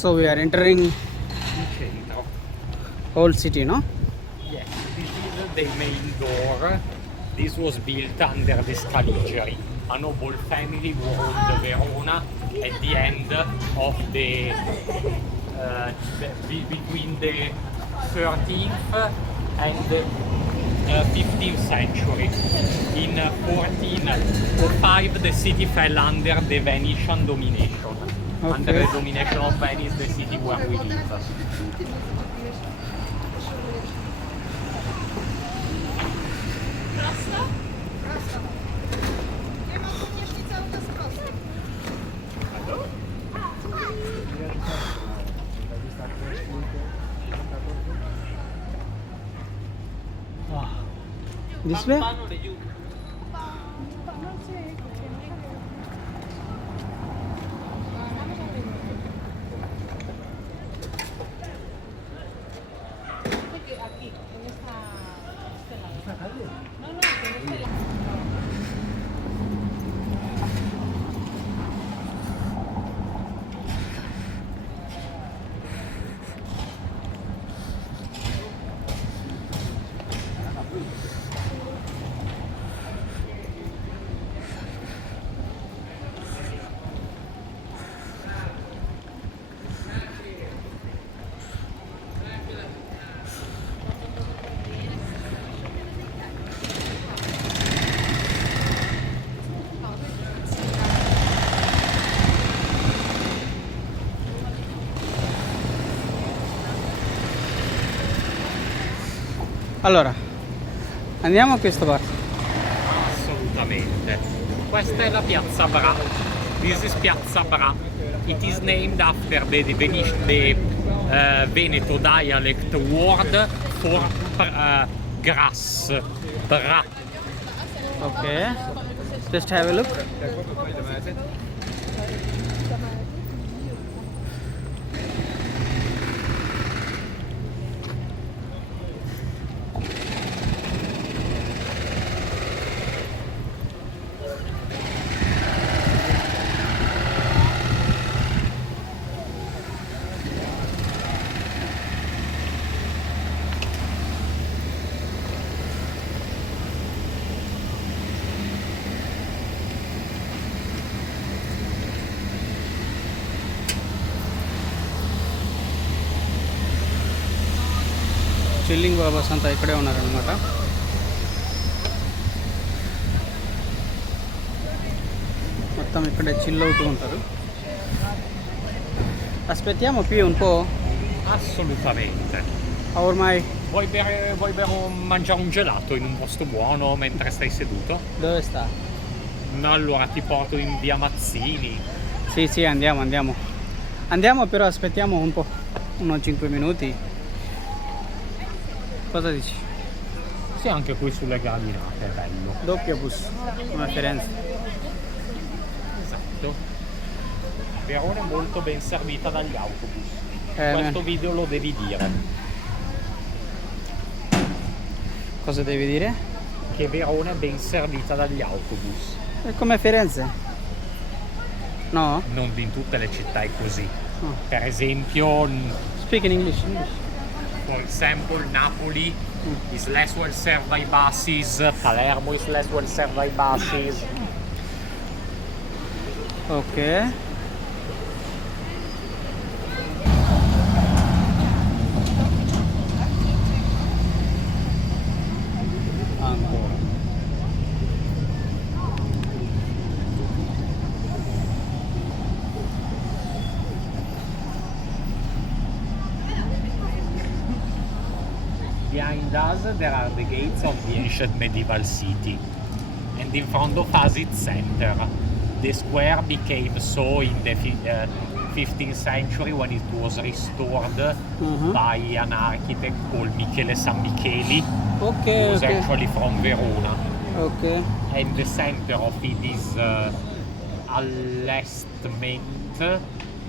So we are entering in centro. old city, no? Yes, this is the main door. This was built under the Scaligeri, a noble family who ruled Verona at the end of between the 13th and the 15th century. In 1405 the city fell under the Venetian domination. Okay. Under the domination of Venice, the city where we live. This way? Allora, andiamo a questa parte. Assolutamente. Questa è la piazza Bra. This is Piazza Bra. It is named after the Veneto dialect word for grass. Bra. Okay. Just have a look. Chilling babas అంతా ఇక్కడే ఉన్నారనమాట. మొత్తం ఇక్కడే chill అవుతూ ఉంటారు. Aspettiamo più un po'. Assolutamente. Ormai Vuoi mangiare un gelato in un posto buono mentre stai seduto? dove sta? No, allora ti porto in via Mazzini. Sì, andiamo. Andiamo, però aspettiamo un po', unos 5 minuti. Cosa dici? Sì, anche qui sulle gradinate, è bello. Doppio bus, come Firenze. Esatto. Verona è molto ben servita dagli autobus. Questo video lo devi dire. Cosa devi dire? Che Verona è ben servita dagli autobus. È come Firenze? No? Non in tutte le città è così. No. Per esempio, Speak in English. for example, Napoli is less well served by buses, Palermo is less well served by buses. Okay. Ancora. Behind us there are the gates of the ancient medieval city, and in front of us its center. The square became so in the 15th century when it was restored by an architect called Michele San Micheli, Okay, who was okay. actually from Verona. Okay. And the center of it is allestment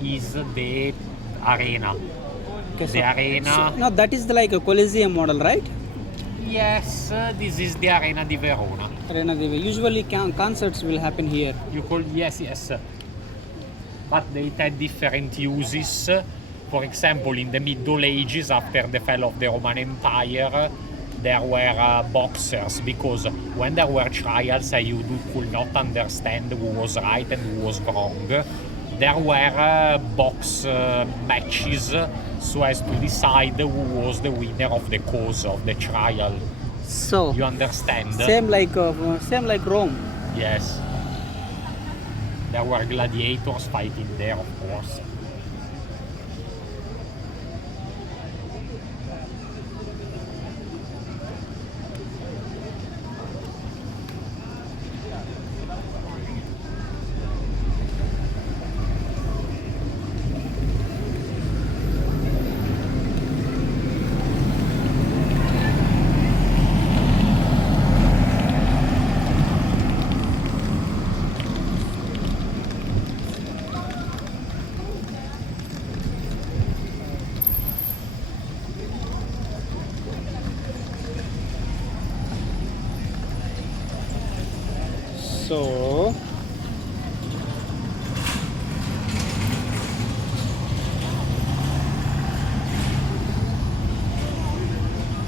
is the arena. Okay, The arena. No, that is like a Colosseum model, right? Yes, this is the arena di Verona. Arena Devi. Usually concerts will happen here. You call yes, but they had different uses. For example, in the Middle Ages, after the fall of the Roman Empire, there were boxers, because when there were trials, you could not understand who was right and who was wrong. There were box matches so as to decide who was the winner of the cause of the trial. So You understand? same like Rome. Yes. There were gladiators fighting there, of course. So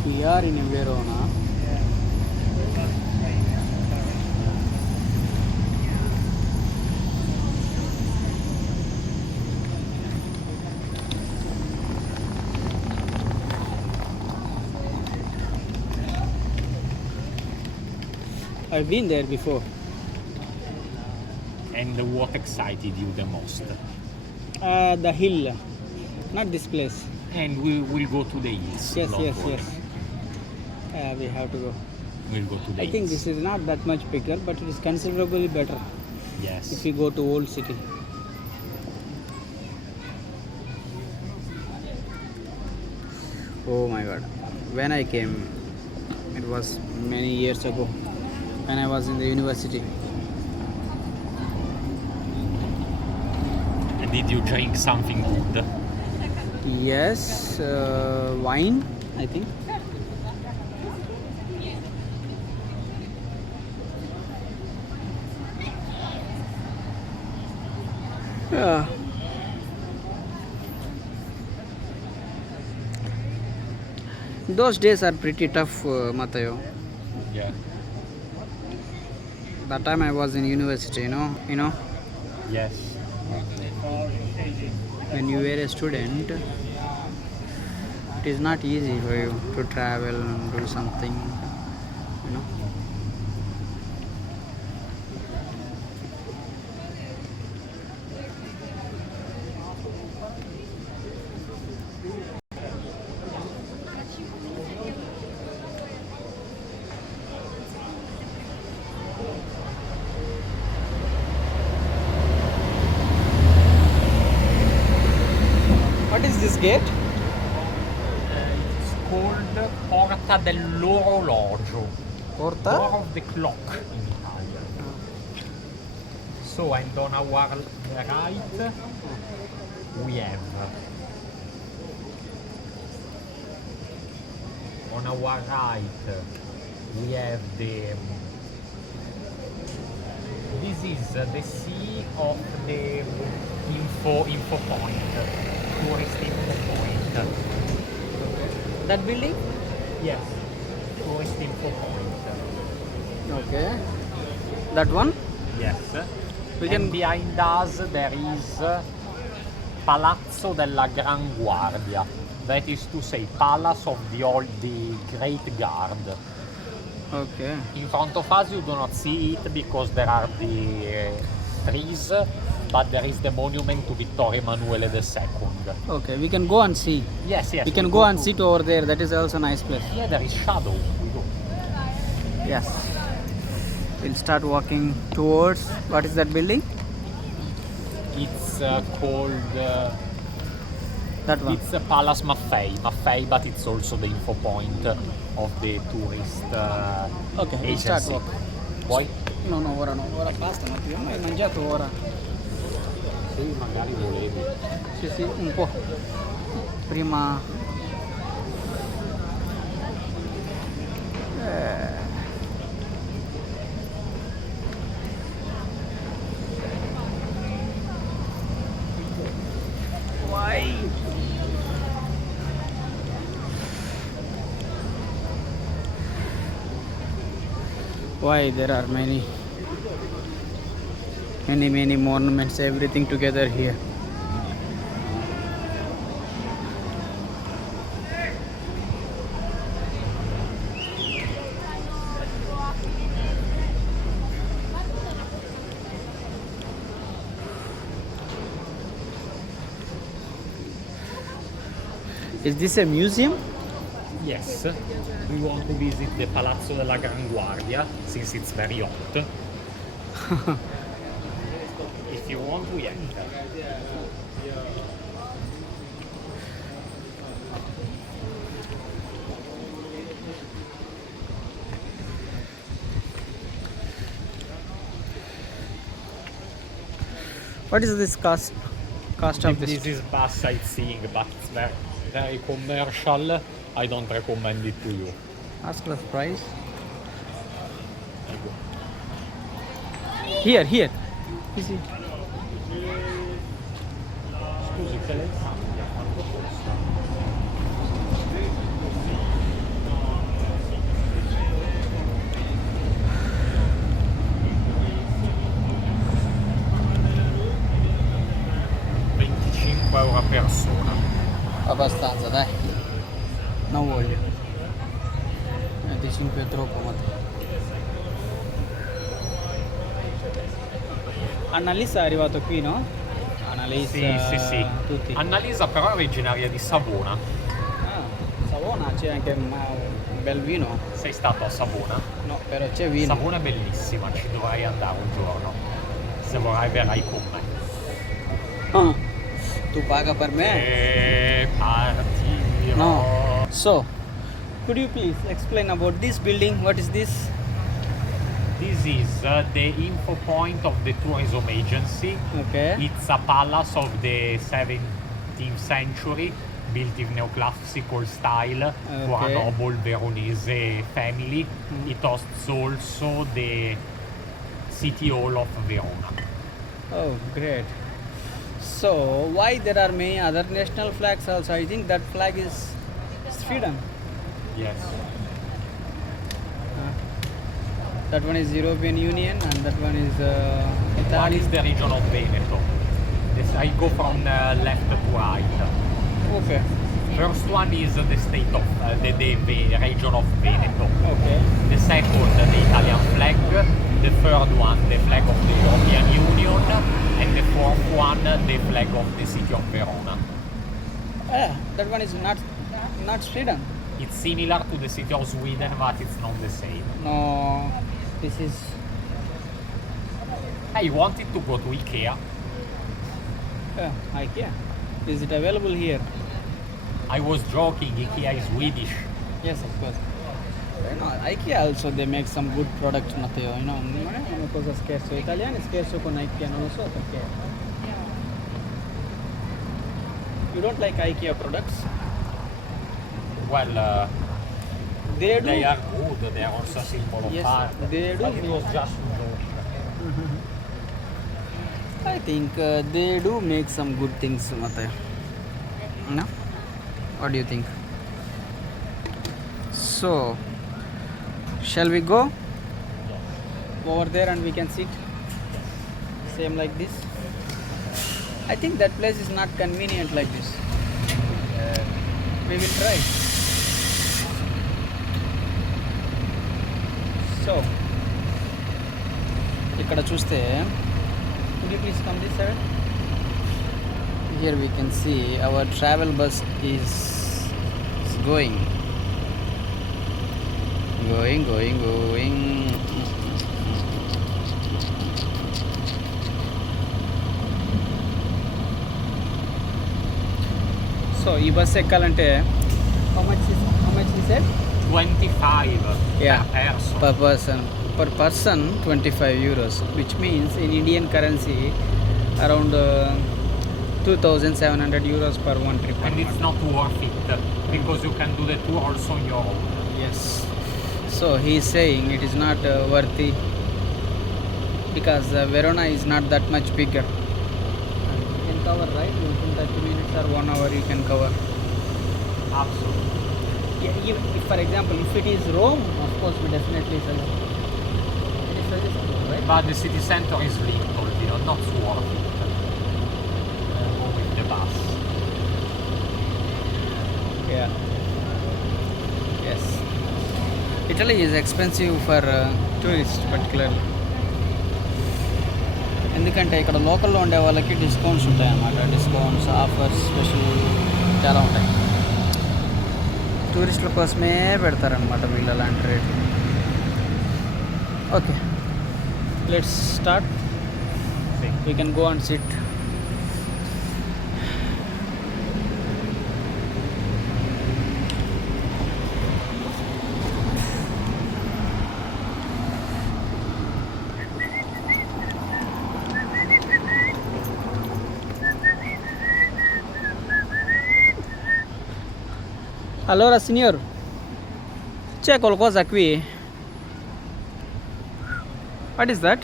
we are in Verona. I've been there before. And what excited you the most? The hill, not this place. And we will go to the hills. Yes, don't yes, worry. yes. We have to go. We'll go to the I think hills. this is not that much bigger, but it is considerably better Yes. if we go to old city. Oh my god. When I came, it was many years ago, when I was in the university. And did you drink something good? Yes, wine, I think. Yeah. Those days are pretty tough, Matayo. Yeah. That time I was in university, you know, Yes. when you were a student, it is not easy for you to travel and do something, you know. What is this gate? It's called Porta dell'Orologio. Porta? Door of the clock in Italian. So, and on our right, we have. On our right, we have the. This is the sea of the info point, tourist info point. That building? Yes, tourist info point. Okay. That one? Yes. We And can- behind us there is Palazzo della Gran Guardia. That is to say, Palace of the Great Guard. Okay. In front of us you do not see it because there are the trees, but there is the monument to Vittorio Emanuele II. Okay, we can go and see. Yes, yes. We can go and sit over there. That is also a nice place. Yeah, there is shadow. We go. Yes. We'll start walking towards, what is that building? It's called. That one. It's Palace Maffei, but it's also the info point of the tourist Okay, we'll agency. start walk. Poi? No, ora basta, ma io hai mangiato ora. Sì, magari volevi. Sì, un po'. Prima. Why? Why there are many monuments, everything together here. Is this a museum? Yes, we want to visit the Palazzo della Gran Guardia since it's very hot. If you want, we enter. What is this cost of This this? is bus sightseeing, but it's very commercial. I don't recommend it to you. Ask the price. Here. You see. Scusi, che lei sa quanto costa? €25 a persona. Abbastanza, dai. Non voglio. 25 è troppo, ma. Annalisa è arrivato qui, no? Annalisa. Sì. Tutti. Annalisa però è originaria di Savona. Ah, Savona c'è anche un bel vino. Sei stato a Savona? No, però c'è vino. Savona è bellissima, ci dovrai andare un giorno. Se vorrai verrai con me. Ah, tu paga per me? E partirò. No. So, could you please explain about this building? What is this? This is the info point of the tourism agency. Okay. It's a palace of the 17th century, built in neoclassical style for a Okay. noble Veronese family. It hosts also the city hall of Verona. Oh, great. So, why there are many other national flags also? I think that flag is Sweden. Yes. That one is European Union and that one is One Italy. is the region of Veneto. I go from left to right. Okay. First one is the state of the region of Veneto. Okay. The second, the Italian flag. The third one, the flag of the European Union. And the fourth one, the flag of the city of Verona. Ah, that one is not Sweden. It's similar to the city of Sweden, but it's not the same. No, this is. I wanted to go to IKEA. IKEA. Is it available here? I was joking, IKEA is Swedish. Yes, of course. IKEA also they make some good products, Matteo. Non è una cosa scherzo. Gli italiani scherzo con IKEA, non lo so perché. You don't like IKEA products? Well, They do. they are good, they are also a symbol of Yes, art. they do. But it was just a joke. I think they do make some good things, Matteo. No? What do you think? So, shall we go over there and we can sit? Same like this? I think that place is not convenient like this. We will try. So, ఇక్కడ చూస్తే could you please come this side? Here we can see our travel bus is going. So ఈ bus ఎక్కాలంటే how much we said? 25 Yeah. per person. Per person 25 euros, which means in Indian currency around 2,700 euros per one trip. And it's not worth it because you can do the tour also on your own. Yes. So he is saying it is not worthy because Verona is not that much bigger. You can cover, right? Within 30 minutes or 1 hour you can cover. Absolutely. Yeah, if, for example, if it is Rome, of course we definitely select. right? But the city center is little, not worth it. Go with the bus. Yeah. Yes. Italy is expensive for tourists particularly. ఎందుకంటే ఇక్కడ లోకల్లో ఉండే వాళ్ళకి discounts ఉంటాయి అన్నమాట. Discounts, offers, special చాలా ఉంటాయి. టూరిస్టుల కోసమే పెడతారనమాట వీళ్ళు అలాంటి రేట్లు. Okay, let's start. We can go and SIT. Allora signor, c'è qualcosa qui? What is that?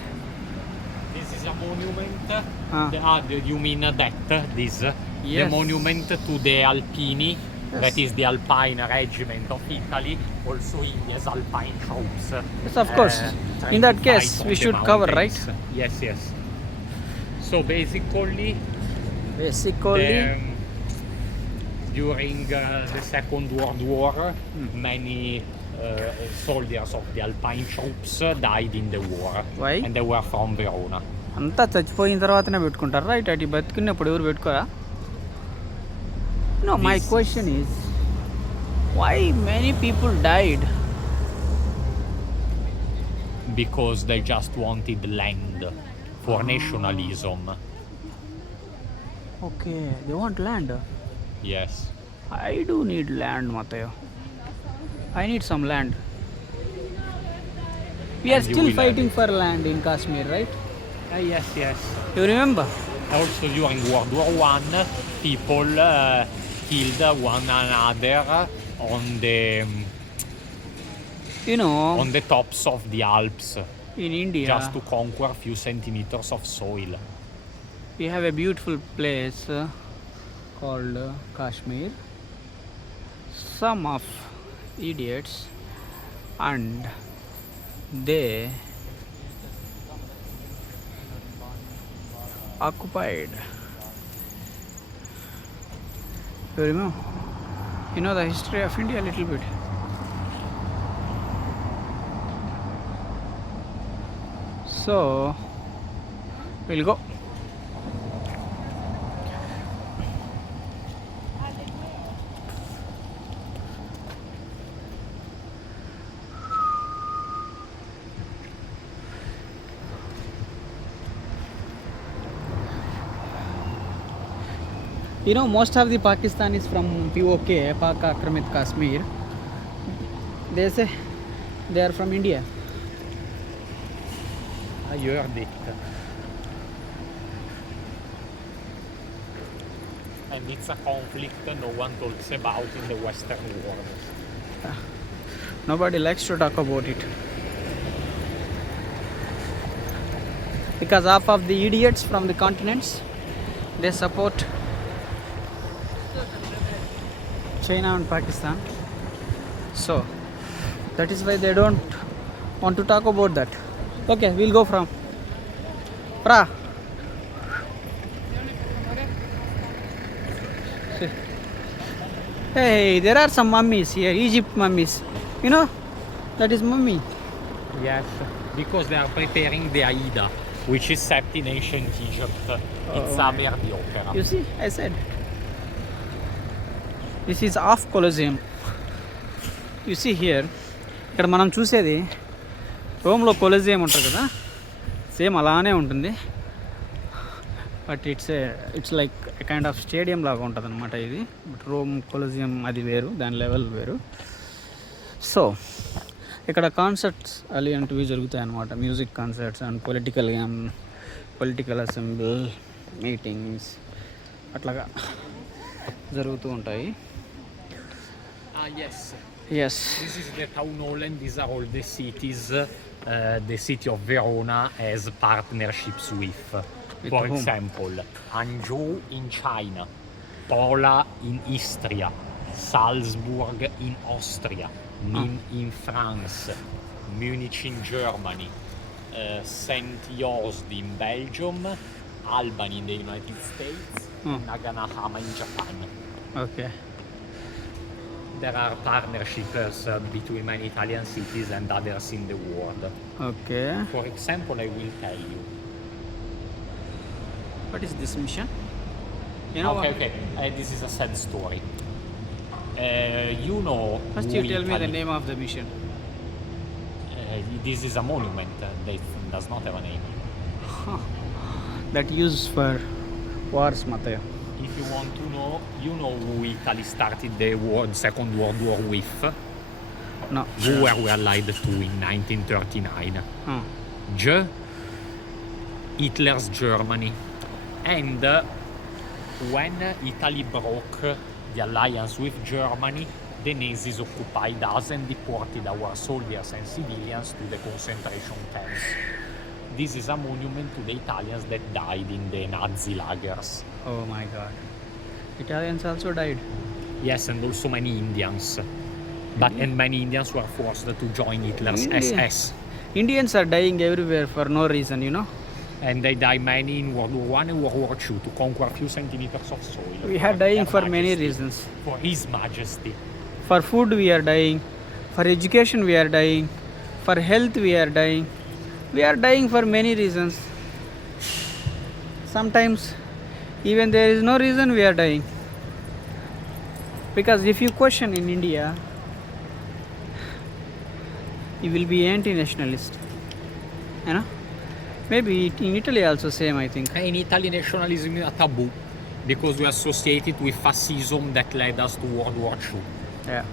This is a monument. Ah. You mean that? This? The Yes. monument to the Alpini. Yes. That is the Alpine Regiment of Italy. Also India's Alpine troops. Yes, of course. trying In that to case, fight on we the should cover, right? mountains. Yes, yes. So basically, Basically, during the Second World War, many soldiers of the Alpine troops died in the war. Why? And they were from Verona. అంతా చచ్చిపోయిన తర్వాతనే పెట్టుకుంటారు, right? అటు బతికినప్పుడు ఎవరు పెట్టుకోరా? No, my question is, why many people died? Because they just wanted land for nationalism. Okay, they want land. Yes. I do need land, Matteo. I need some land. We are And you still will have fighting it. for land in Kashmir, right? Yes, yes. You remember? Also during World War I, people killed one another on On the tops of the Alps in India, just to conquer a few centimeters of soil. we have a beautiful place called Kashmir. Some of idiots and they occupied. You remember? You know the history of India a little bit. So we'll go. You know, most of the Pakistanis from POK, Pak Akramit Kashmir, they say they are from India. I heard it. And it's a conflict no one talks about in the Western world. Nobody likes to talk about it. Because half of the idiots from the continents, they support China and Pakistan. So that is why they don't want to talk about that. Okay, we'll go from Pra. Hey, there are some mummies here, Egypt mummies. You know, that is mummy. Yes, because they are preparing the Aida, which is set in ancient Egypt. It's a Verdi opera. You see, I said. This is half Colosseum. You see here, ఇక్కడ మనం చూసేది రోమ్లో కొలజియం ఉంటుంది కదా, same అలానే ఉంటుంది. But it's like kind of stadium లాగా ఉంటుంది అనమాట ఇది. బట్ రోమ్ కొలజియం అది వేరు, దాని లెవెల్ వేరు. సో ఇక్కడ కాన్సర్ట్స్ అలాంటివి జరుగుతాయి అన్నమాట. Music concerts and political assembly meetings అట్లాగా జరుగుతూ ఉంటాయి. Yes. Yes. This is the town hall, and these are all the cities the city of Verona has partnerships with. With For whom? example, Hangzhou in China, Pola in Istria, Salzburg in Austria, Nîmes in France, Munich in Germany, St. Jordi in Belgium, Albany in the United States, and Naganahama in Japan. Okay. There are partnerships between many Italian cities and others in the world. Okay. For example, I will tell you. What is this mission? You know Okay, what? okay. This is a sad story. You know. First, you tell me the name of the mission. This is a monument that does not have a name. That used for wars, Matteo. If you want to know, you know who Italy started the Second World War with? No. Who were we allied to in 1939? Hitler's Germany. And when Italy broke the alliance with Germany, the Nazis occupied us and deported our soldiers and civilians to the concentration camps. This is a monument to the Italians that died in the Nazi lagers. Oh my God. Italians also died. Yes, and also many Indians. And many Indians were forced to join Hitler's SS. Indians are dying everywhere for no reason, you know. And they died many in World War I and World War II to conquer a few centimeters of soil. We are dying for many reasons. For His Majesty. For food we are dying. For education we are dying. For health we are dying. We are dying for many reasons. Sometimes even there is no reason we are dying. Because if you question in India, you will be anti-nationalist. You know? Maybe in Italy also same, I think. In Italy, nationalism is a taboo because we associate it with fascism that led us to World War II. Yeah.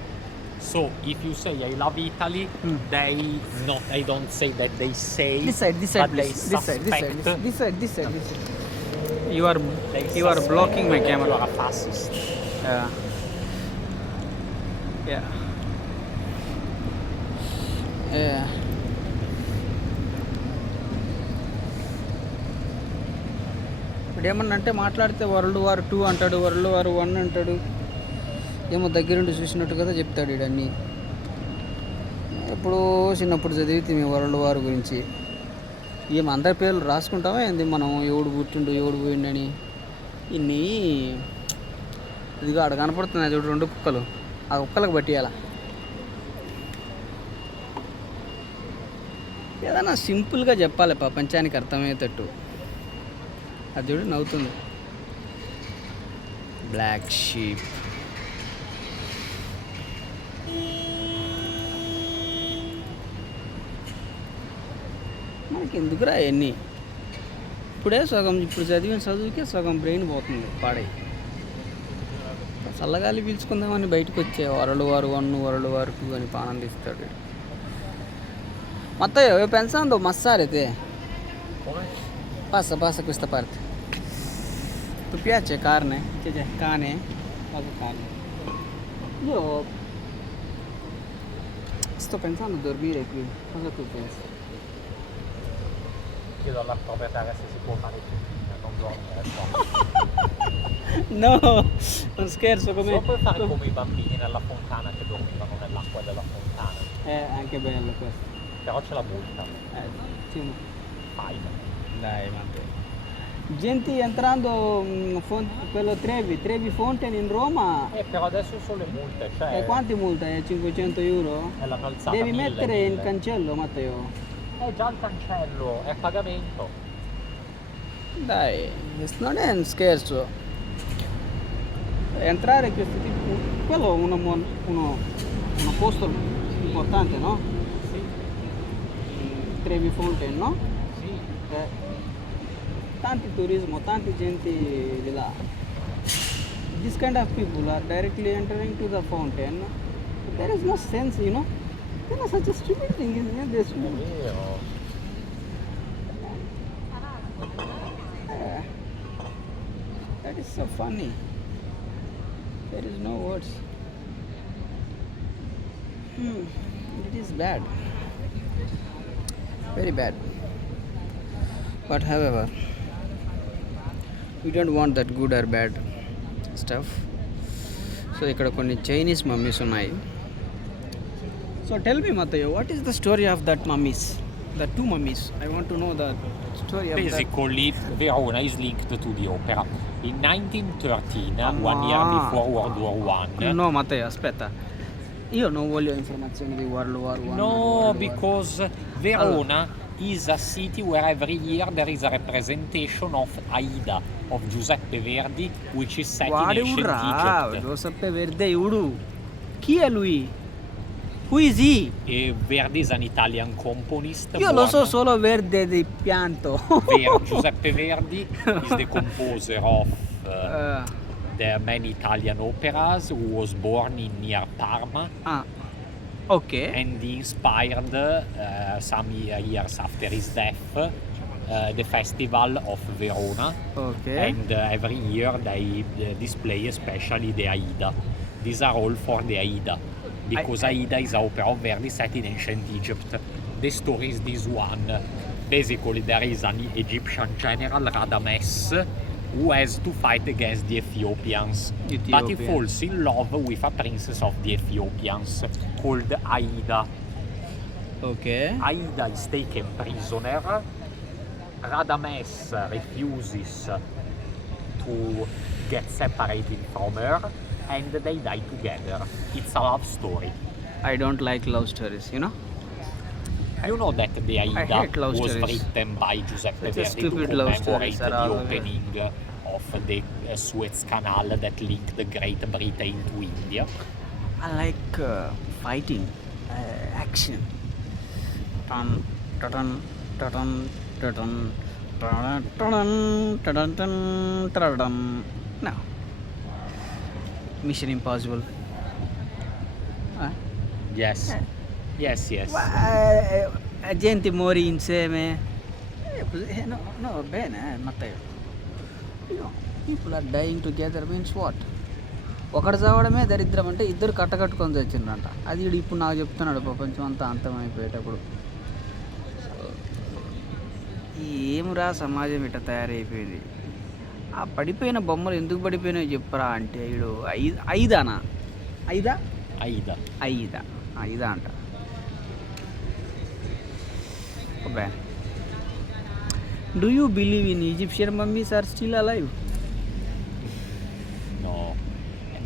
So if you say I love Italy, they don't say that, they say This side, but please. they suspect This side. You are blocking my camera. You are a fascist. Yeah. Yeah. Yeah. ఇప్పుడు ఏమన్నా అంటే మాట్లాడితే world war 2 అంటాడు, world war 1 అంటాడు. ఏమో దగ్గరుండి చూసినట్టు కదా చెప్తాడు ఇడన్నీ. ఎప్పుడో చిన్నప్పుడు చదివితే మేము వరల్డ్ వార్ గురించి ఏం అందరి పేర్లు రాసుకుంటామా ఏంది మనం, ఎవడు పుట్టిండు ఎవడు పోయిండని. ఇన్ని ఇదిగో ఆడ కనపడుతున్నాయి చూడు 2 కుక్కలు, ఆ కుక్కలకు పట్టియాల. ఏదైనా సింపుల్గా చెప్పాలి ప్రపంచానికి అర్థమయ్యేటట్టు. అది చూడు నవ్వుతుంది. Black sheep. మనకి ఎందుకురా అవన్నీ? ఇప్పుడు చదివిన చదువుకే సగం బ్రెయిన్ పోతుంది పాడై. చల్లగాలి పీల్చుకుందామని బయటకు వచ్చే వరల్డ్ వార్ 1 వరల్డ్ వార్ 2 అని ఆనందిస్తాడు. Matteo, io pensando massare te. Passa questa parte. Ti piace carne? C'è cane? Cosa carne? Io sto pensando a dormire qui. Cosa tu pensi? Chiedo alla proprietaria se si può fare cucina, non dormire. No, non scherzo come... So puoi fare come i bambini nella fontana che dormivano nell'acqua della fontana. Anche bello questo. Però c'è la multa. Sì. Fine. Dai, Matteo. Gente entrando quello Trevi Fountain in Roma. Però adesso sono le multe, cioè... E quante multe? 500 euro? È la calzata. Devi 1000, mettere 1000. il cancello, Matteo. Già il cancello, è a pagamento. Dai, non è un scherzo. Entrare questo tipo... Quello è un posto importante, no? Trevi Fountain, no? Sì. Tanti turismo, tanti gente di là. This kind of people are directly entering to the fountain. There is no sense, you know. There is such a stupid thing, isn't it? This È vero. That is so funny. There is no words. It is bad. Very bad. But however, we don't want that good or bad stuff. So ఇక్కడ కొన్ని Chinese mummies ఉన్నాయి. So tell me, Matteo, what is the story of that mummies? The two mummies. I want to know the story of that. Basically, Verona is linked to the opera. In 1913, Come 1 year on. before World War One. No, Matteo, aspetta. Io non voglio informazioni di World War One. No, World War. because Verona is a city where every year there is a representation of Aida, of Giuseppe Verdi, which is set in ancient Egypt. Giuseppe Verdi, Uru. Chi è lui? Who is he? Verdi is an Italian componist. Io lo so solo Verde di pianto. Giuseppe Verdi is the composer of the many Italian operas, who was born in near Parma. Okay. And he inspired some years after his death the festival of Verona. Okay. And every year they display especially the Aida. These are all for the Aida, because Aida is an opera of Verdi set in ancient Egypt. The story is this one. Basically, there is an Egyptian general, Radames, who has to fight against the Ethiopians. But he falls in love with a princess of the Ethiopians called Aida. Okay. Aida is taken prisoner. Radames refuses to get separated from her, and they die together. It's a love story. I don't like love stories, you know? You know that the Aida was stories. written by Giuseppe It's a Verdi to stupid love commemorate stories, the opening of the Suez Canal that linked Great Britain to India. I like fighting, action. Dun, dun, dun, dun, dun, dun, dun, dun, dun. No. Mission Impossible. Yes. Yes. Gente morì insieme. No, bene, Matteo. You know, people are dying together means what? ఒకటి చావడమే దరిద్రం అంటే ఇద్దరు కట్టకట్టుకొని తెచ్చిండ్రంట. అది ఇప్పుడు నాకు చెప్తున్నాడు ప్రపంచం అంతా అంతమైపోయేటప్పుడు. ఏమురా సమాజం ఇట్లా తయారైపోయింది. ఆ పడిపోయిన బొమ్మలు ఎందుకు పడిపోయినాయో చెప్పరా అంటే వీడు ఐదానా? ఐదా అంట. Do you believe in Egyptian mummies are still alive? No.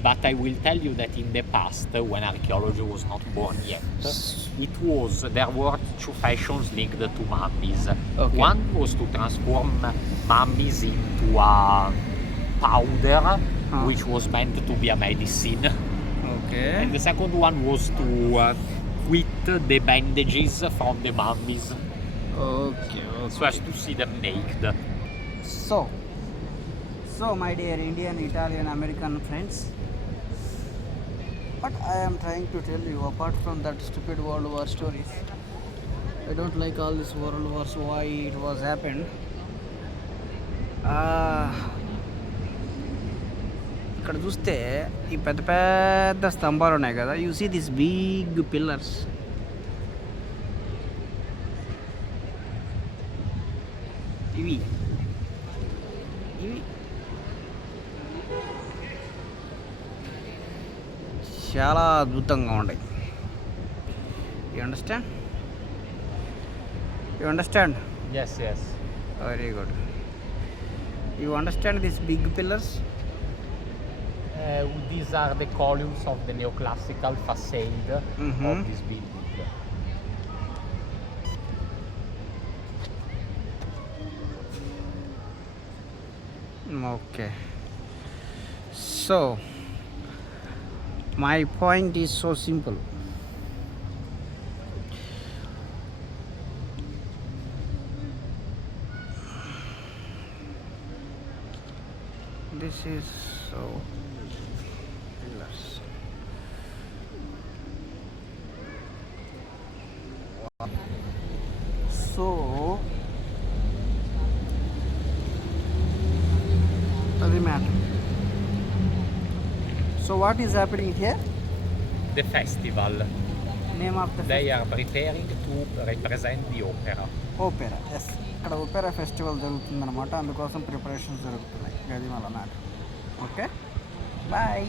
But I will tell you that in the past, when archaeology was not born yet, there were two fashions linked to mummies. Okay. One was to transform mummies into a powder, which was meant to be a medicine. Okay. And the second one was to quit the bandages from the mummies. Okay. So as to see them naked. So my dear Indian, Italian, American friends, what I am trying to tell you, apart from that stupid World War stories, I don't like all this World Wars, why it was happened. ఇక్కడ చూస్తే ఈ పెద్ద పెద్ద స్తంభాలు ఉన్నాయి కదా, you see this big pillars. ఇవి చాలా అద్భుతంగా ఉన్నాయి. You understand? Yes. Very good. You understand these big pillars? These are the columns of the neoclassical facade of this building. Okay. So, my point is so simple. This is so pillars. So doesn't matter. So what is happening here? The festival. Name of the They are preparing to represent the opera. Opera. Yes, ఇక్కడ opera festival జరుగుతుందన్నమాట, అందుకోసం preparations జరుగుతున్నాయి. అది మన matter. Okay, bye.